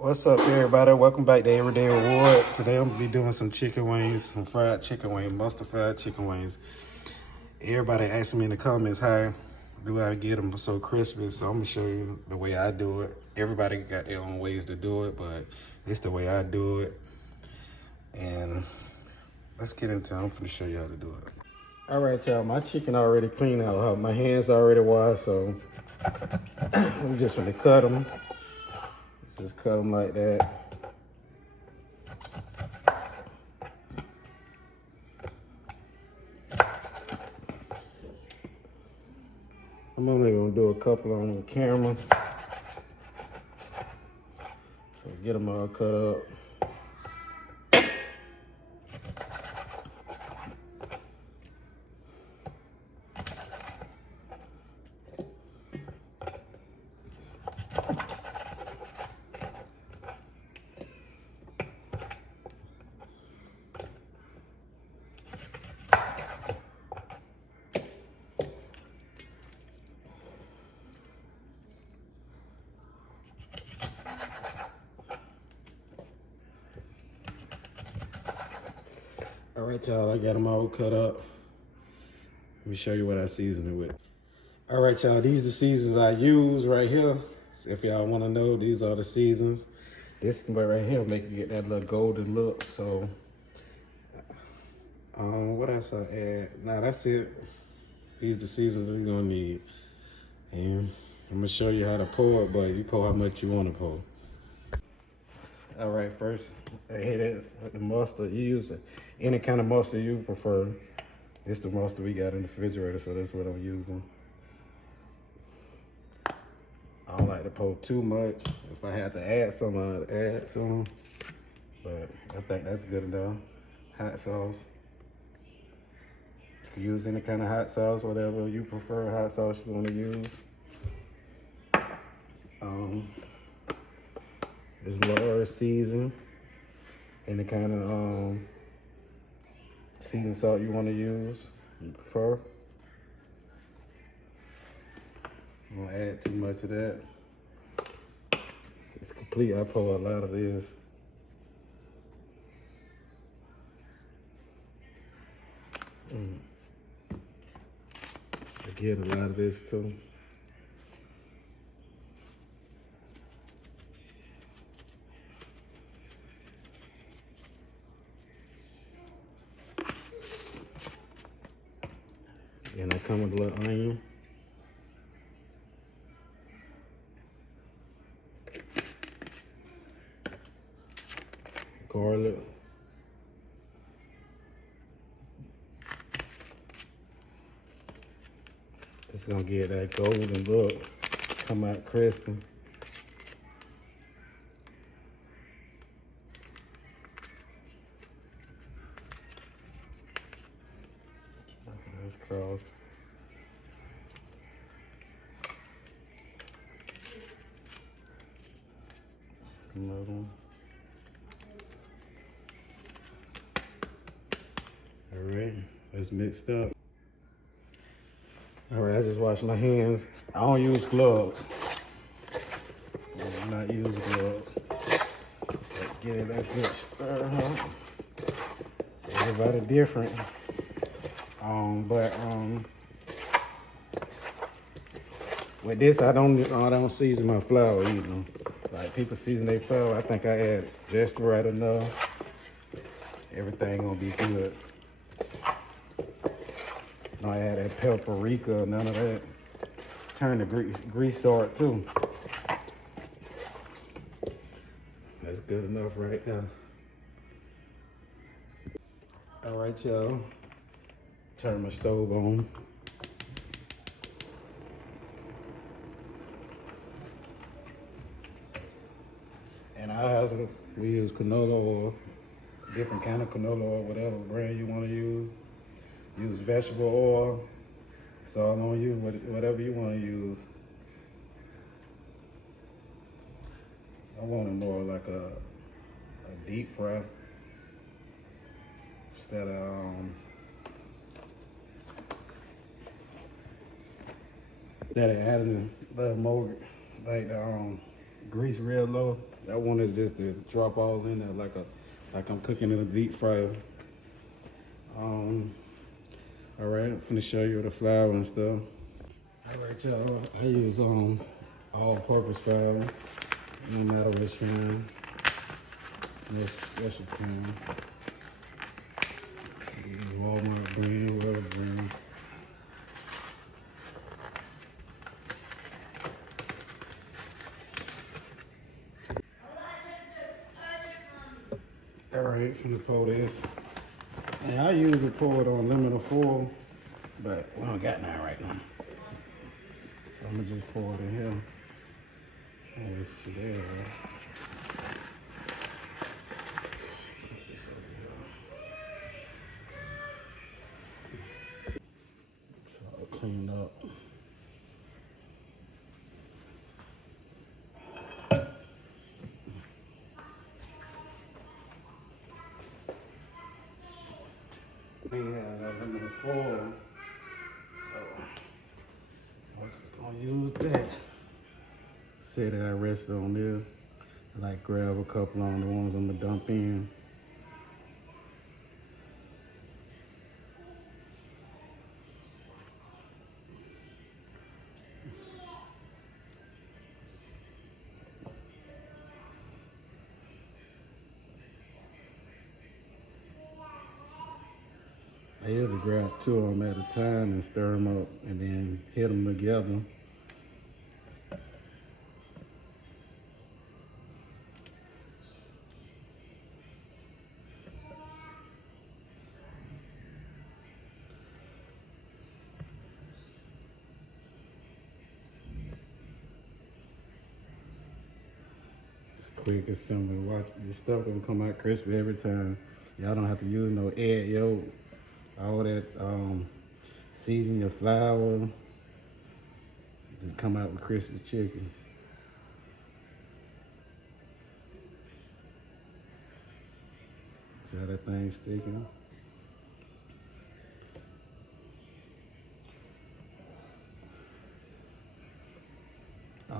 What's up, everybody? Welcome back to Everyday Reward. Today I'm gonna be doing some chicken wings, some fried chicken wings, mustard fried chicken wings. Everybody asking me in the comments, how do I get them so crispy? So I'm gonna show you the way I do it. Everybody got their own ways to do it, but it's the way I do it. And let's get into it. I'm gonna show you how to do it. All right, y'all, my chicken already cleaned out. My hands already washed, so I'm just gonna cut them. Just cut them like that. I'm only gonna do a couple on camera. So get them all cut up. All right, y'all, I got them all cut up. Let me show you what I season it with. All right, y'all, these are the seasons I use right here. So if y'all wanna know, these are the seasons. This right here make you get that little golden look. So, what else I add? Nah, that's it. These are the seasons we're gonna need. And I'm gonna show you how to pour it, but you pour how much you wanna pour. All right, first, I hit it with the mustard. You use any kind of mustard you prefer. This the mustard we got in the refrigerator, so that's what I'm using. I don't like to pour too much. If I had to add some, I'd add some. But I think that's good enough. Hot sauce. You can use any kind of hot sauce, whatever you prefer, hot sauce you want to use. This Lord season. Any kind of seasoned salt you want to use, you prefer. I don't add too much of that. It's complete. I pour a lot of this. I get a lot of this too. And I come with a little onion. Garlic. It's gonna get that golden look, come out crispy. Let's cross. Another one. All right, that's mixed up. All right, I just washed my hands. I don't use gloves. I'm not using gloves. Get it that good stir, huh? Everybody different. With this, I don't season my flour either. Like people season their flour, I think I add just right enough. Everything gonna be good. Don't add that paprika, none of that. Turn the grease dark too. That's good enough right there. All right, y'all. Turn my stove on. And our house, we use canola oil, different kind of canola oil, whatever brand you want to use. Use vegetable oil. It's all on you, whatever you want to use. I want it more like a deep fry instead of adding a little more, like grease real low. I wanted just to drop all in there like I'm cooking in a deep fryer. All right, I'm finna show you the flour and stuff. All right, y'all. I use all-purpose flour, no matter which kind. No special kind. Walmart brand, whatever brand. All right, finna pour this. And I usually pour it on aluminum foil, but we don't got none right now. So I'm gonna just pour it in here. Oh, this shit there, right? Put this over here. So I'll clean up. We have aluminum foil, so I'm just gonna use that. Say that I rested on there. I like grab a couple on the ones I'm gonna dump in. I usually grab two of them at a time and stir them up and then hit them together. It's quick and simple. Watch your stuff gonna come out crispy every time. Y'all don't have to use no egg yolk. All that season your flour to come out with crispy chicken. See how that thing's sticking? I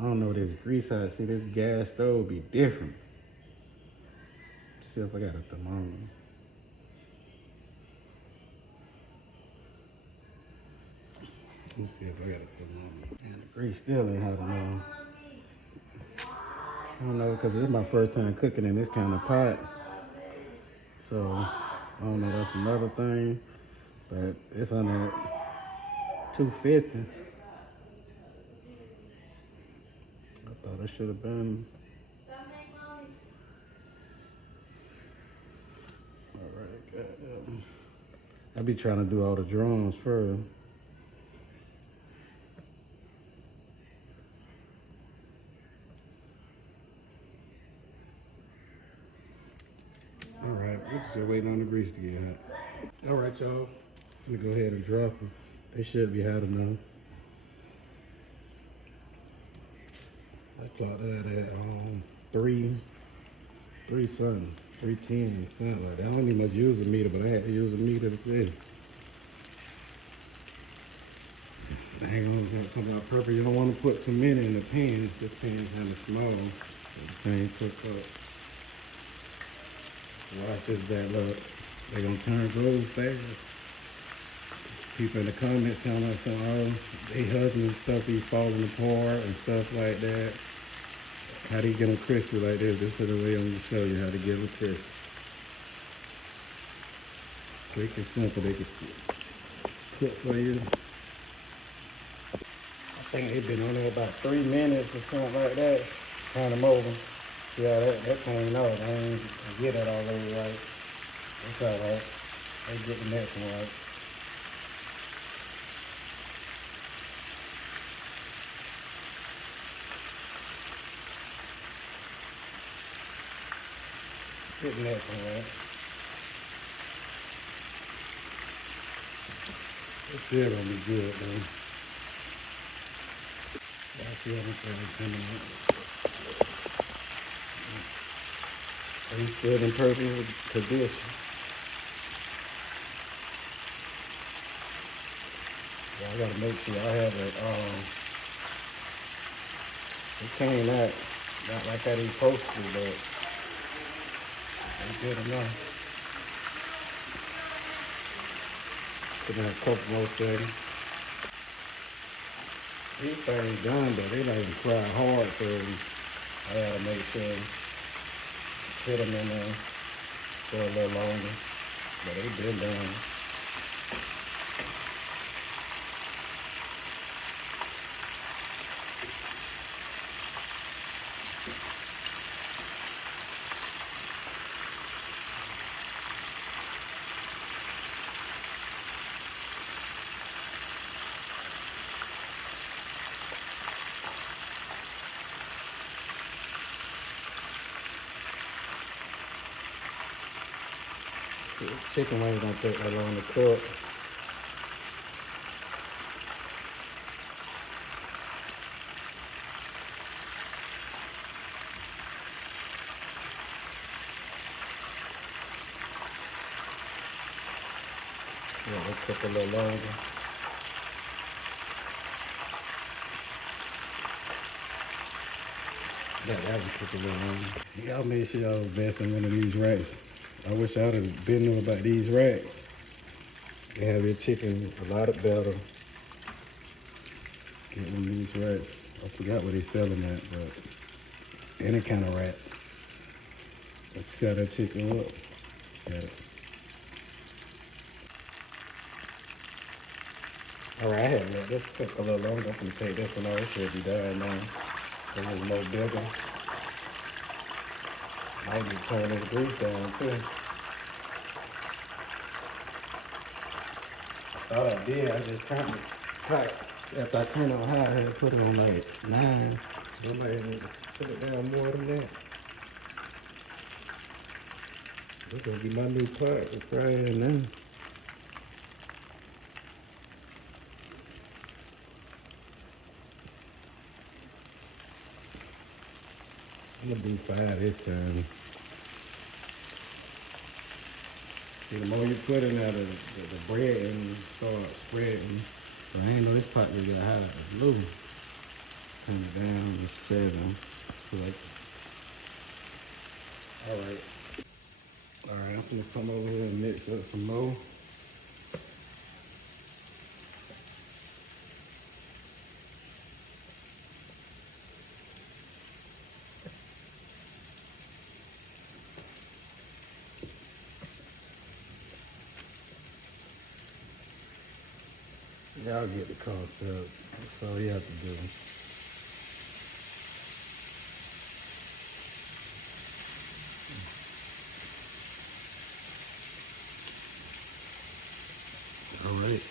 don't know this grease out. See, this gas stove be different. See if I got a thermometer. Let me see if I got a thermometer. And the grease still ain't hot enough. I don't know, because this is my first time cooking in this kind of pot. So, I don't know, that's another thing. But it's on that 250. I thought it should have been. Alright, goddamn. I be trying to do all the drums first. Alright, we're just waiting on the grease to get hot. Alright, y'all. Let me go ahead and drop them. They should be hot enough. I clocked that at 310, something like that. I don't need much use a meter, but I had to use a meter today. I ain't gonna come out perfect. You don't want to put too many in the pan. This pan's kind of small. The thing cook up. Watch this bad luck. They gonna turn gold fast. People in the comments telling us, oh, they husband and stuff be falling apart and stuff like that. How do you get them crispy like this? This is the way I'm gonna show you how to get them crispy. Quick and simple, they can cook for you. I think they've been on there about 3 minutes or something like that. Turn them over. Yeah, that clean out. I ain't get it all the way right. It's all right. They get the next one right. Get the next one right. It's still gonna be good though. That's the other thing coming out. It's still in perfect condition. I gotta make sure I have it It came out not like I didn't supposed to, but it's good enough. Put in a couple more seconds. These things done, but they don't even fry hard, so I gotta make sure put them in there for a little longer. But they been done. Chicken wings don't take that long to cook. Yeah, they'll cook a little longer. Yeah, that would cook a little longer. Y'all make sure y'all invest in one of these racks. I wish I would have been know about these racks. They have your chicken a lot better. Get one of these racks. I forgot what they selling at, but any kind of rack. Let's set that chicken up. Got it. Alright, I had let this cook a little longer. I'm gonna take this one out. It should be done now. It's a little bigger. Might need to turn this grease down too. Thought I did. I just turned it high. After I turned it on high, I had to put it on like 9. I might need to put it down more than that. This gonna be my new pot to fry in now. I'm gonna do 5 this time. See, the more you put in there, the bread and start spreading. So I ain't know this pot really got hot. It's low. Turn it down to 7. So like, all right, I'm gonna come over here and mix up some more. Y'all get the concept. That's all you have to do. All right.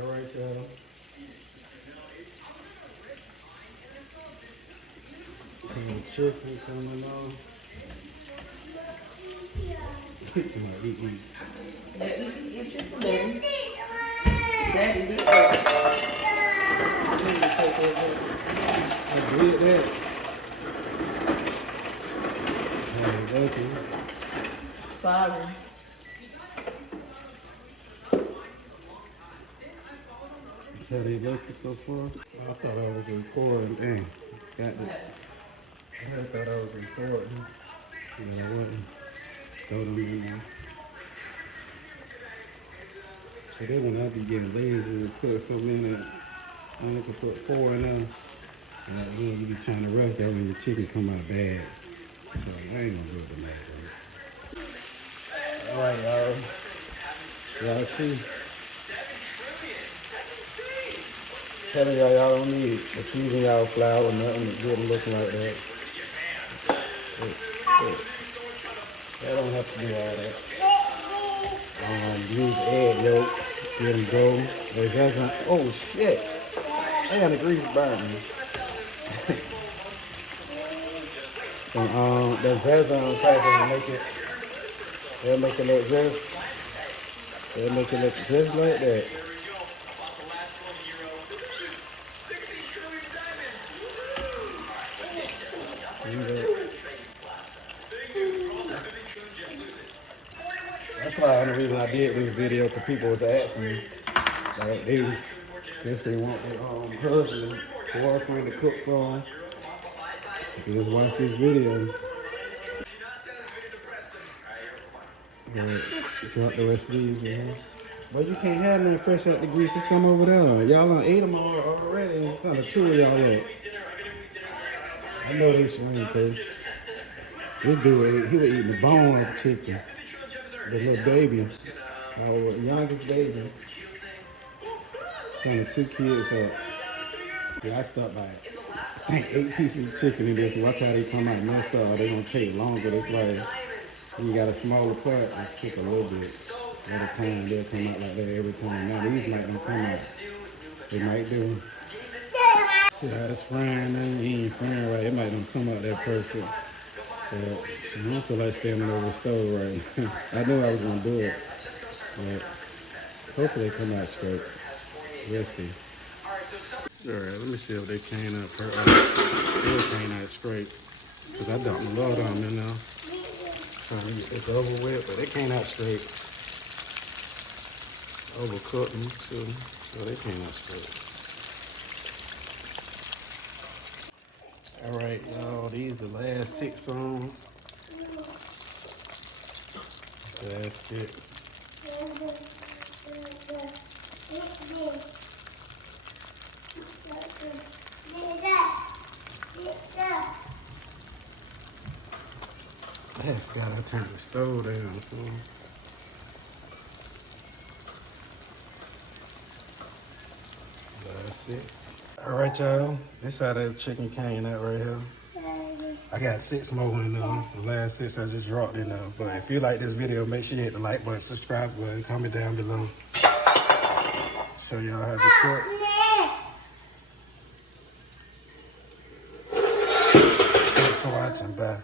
All right, y'all. Chicken coming on. Somebody eat. Daddy, did that. I did that. Okay. Sorry. That's how they looking so far. I thought I was recording. Dang. Got it. I thought I was recording. And I wasn't. Throw them in there. So then when I be getting lazy and put so many, I only can put 4 in there. And at the end you be trying to rush that when your chicken come out bad. So I ain't gonna do it tonight, though. Alright, y'all. Y'all see? Telling y'all don't need to season y'all flour or nothing to get them looking like that. That don't have to do all that. Use egg yolk, get them go. Oh shit! Man, the grease burning. And the Zazan cracker will make it. They'll make it look they'll make it look just like that. That's why the reason I did this video, because people was asking me, like they want their husband, boyfriend to cook for them. They just watch this video. Drop the rest of these, man. But you can't have nothing fresh out the grease. There's some over there. Y'all done ate them all already. It's on the two of y'all up. I know they swing, cuz. This dude, he was eating the bone of the chicken. The little baby, our youngest baby. Son of 2 kids up. Yeah, I stopped by it. I think 8 pieces of chicken in this. Watch how they come out messed up. They gonna take longer. It's like when you got a smaller part, just cook a little bit at a time. They'll come out like that every time. Now these might not come out. They might do. See how it's frying now? He ain't frying right. It might not come out that perfect. But I don't feel like standing over the stove right now. I knew I was gonna do it. But hopefully they come out straight. We'll see. Alright, let me see if they came out perfect. They came out straight. Because I dumped a lot on them in there. Trying to get this over with, but they came out straight. Overcooked them too. So they came out straight. Alright, y'all, these the last 6 on. Last 6. I forgot I turned the stove down, so. Last 6. Alright, y'all, this how that chicken came out right here. I got 6 more in there. The last 6 I just dropped in there. But if you like this video, make sure you hit the like button, subscribe button, comment down below. Show y'all how to cook. Thanks for watching. Bye.